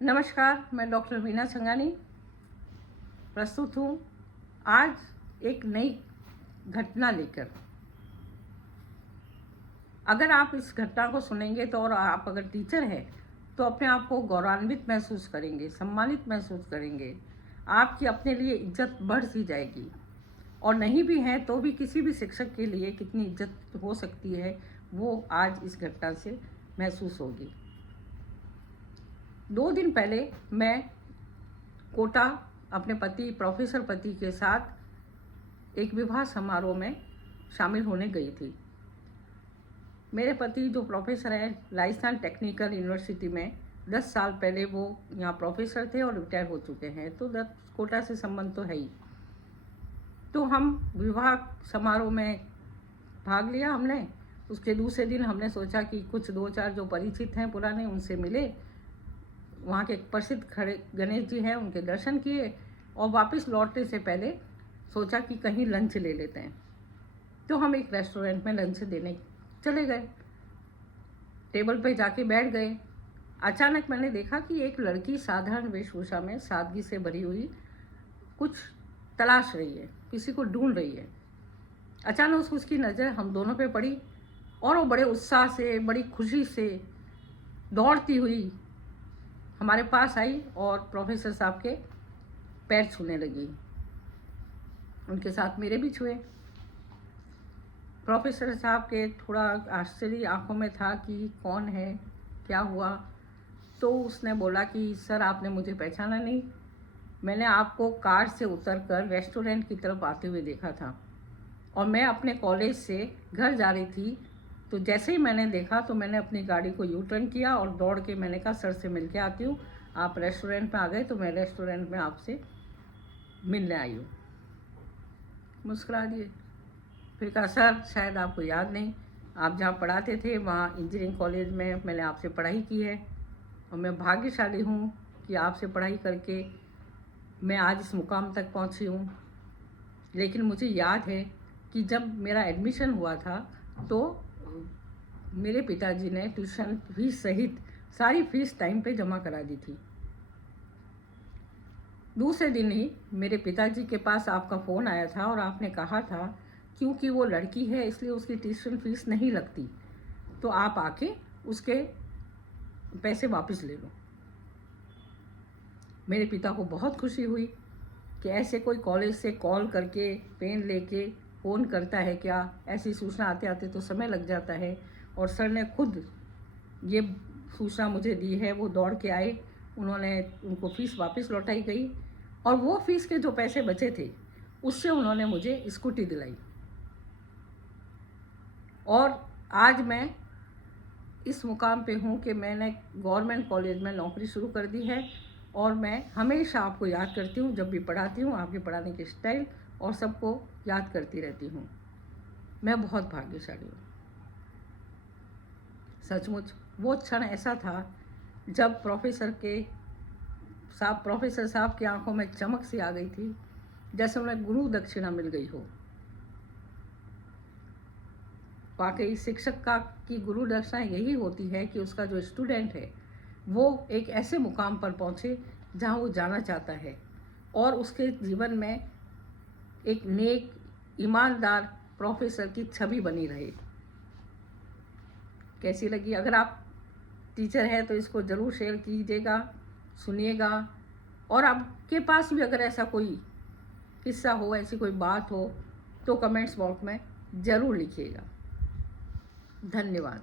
नमस्कार, मैं डॉक्टर वीना छंगानी प्रस्तुत हूँ आज एक नई घटना लेकर। अगर आप इस घटना को सुनेंगे तो और आप अगर टीचर हैं तो अपने आप को गौरवान्वित महसूस करेंगे, सम्मानित महसूस करेंगे। आपकी अपने लिए इज्जत बढ़ सी जाएगी, और नहीं भी हैं तो भी किसी भी शिक्षक के लिए कितनी इज्जत हो सकती है वो आज इस घटना से महसूस होगी। 2 दिन पहले मैं कोटा अपने पति प्रोफेसर पति के साथ एक विवाह समारोह में शामिल होने गई थी। मेरे पति जो प्रोफेसर हैं राजस्थान टेक्निकल यूनिवर्सिटी में, 10 साल पहले वो यहाँ प्रोफेसर थे और रिटायर हो चुके हैं, तो कोटा से संबंध तो है ही। तो हम विवाह समारोह में भाग लिया हमने। उसके दूसरे दिन हमने सोचा कि कुछ 2-4 जो परिचित हैं पुराने उनसे मिले, वहाँ के प्रसिद्ध खड़े गणेश जी हैं उनके दर्शन किए, और वापस लौटने से पहले सोचा कि कहीं लंच ले लेते हैं। तो हम एक रेस्टोरेंट में लंच देने चले गए। टेबल पे जाके बैठ गए। अचानक मैंने देखा कि एक लड़की साधारण वेशभूषा में सादगी से भरी हुई कुछ तलाश रही है, किसी को ढूंढ रही है। अचानक उसकी नज़र हम दोनों पे पड़ी और वो बड़े उत्साह से, बड़ी खुशी से दौड़ती हुई हमारे पास आई और प्रोफेसर साहब के पैर छूने लगी। उनके साथ मेरे भी छुए। प्रोफेसर साहब के थोड़ा आश्चर्य आंखों में था कि कौन है, क्या हुआ। तो उसने बोला कि सर आपने मुझे पहचाना नहीं, मैंने आपको कार से उतरकर रेस्टोरेंट की तरफ आते हुए देखा था, और मैं अपने कॉलेज से घर जा रही थी। तो जैसे ही मैंने देखा तो मैंने अपनी गाड़ी को यू टर्न किया और दौड़ के मैंने कहा सर से मिल के आती हूँ। आप रेस्टोरेंट में आ गए तो मैं रेस्टोरेंट में आपसे मिलने आई हूँ। मुस्कुरा दिए। फिर कहा सर शायद आपको याद नहीं, आप जहाँ पढ़ाते थे वहाँ इंजीनियरिंग कॉलेज में मैंने आपसे पढ़ाई की है, और मैं भाग्यशाली हूँ कि आपसे पढ़ाई करके मैं आज इस मुकाम तक पहुँची हूँ। लेकिन मुझे याद है कि जब मेरा एडमिशन हुआ था तो मेरे पिताजी ने ट्यूशन फीस सहित सारी फीस टाइम पे जमा करा दी थी। दूसरे दिन ही मेरे पिताजी के पास आपका फ़ोन आया था और आपने कहा था क्योंकि वो लड़की है इसलिए उसकी ट्यूशन फीस नहीं लगती, तो आप आके उसके पैसे वापस ले लो। मेरे पिता को बहुत खुशी हुई कि ऐसे कोई कॉलेज से कॉल करके पेन लेके फ़ोन करता है क्या। ऐसी सूचना आते आते तो समय लग जाता है, और सर ने खुद ये सूचना मुझे दी है। वो दौड़ के आए, उनको फ़ीस वापस लौटाई गई, और वो फ़ीस के जो पैसे बचे थे उससे उन्होंने मुझे स्कूटी दिलाई। और आज मैं इस मुकाम पे हूँ कि मैंने गवर्नमेंट कॉलेज में नौकरी शुरू कर दी है, और मैं हमेशा आपको याद करती हूँ। जब भी पढ़ाती हूँ आपके पढ़ाने की स्टाइल और सबको याद करती रहती हूँ। मैं बहुत भाग्यशाली हूँ। सचमुच वो क्षण ऐसा था जब प्रोफेसर साहब की आंखों में चमक सी आ गई थी, जैसे उन्हें गुरु दक्षिणा मिल गई हो। वाकई शिक्षक की गुरु दक्षिणा यही होती है कि उसका जो स्टूडेंट है वो एक ऐसे मुकाम पर पहुँचे जहाँ वो जाना चाहता है, और उसके जीवन में एक नेक ईमानदार प्रोफेसर की छवि बनी रहे। कैसी लगी? अगर आप टीचर हैं तो इसको ज़रूर शेयर कीजिएगा, सुनिएगा, और आपके पास भी अगर ऐसा कोई किस्सा हो, ऐसी कोई बात हो तो कमेंट्स बॉक्स में ज़रूर लिखिएगा। धन्यवाद।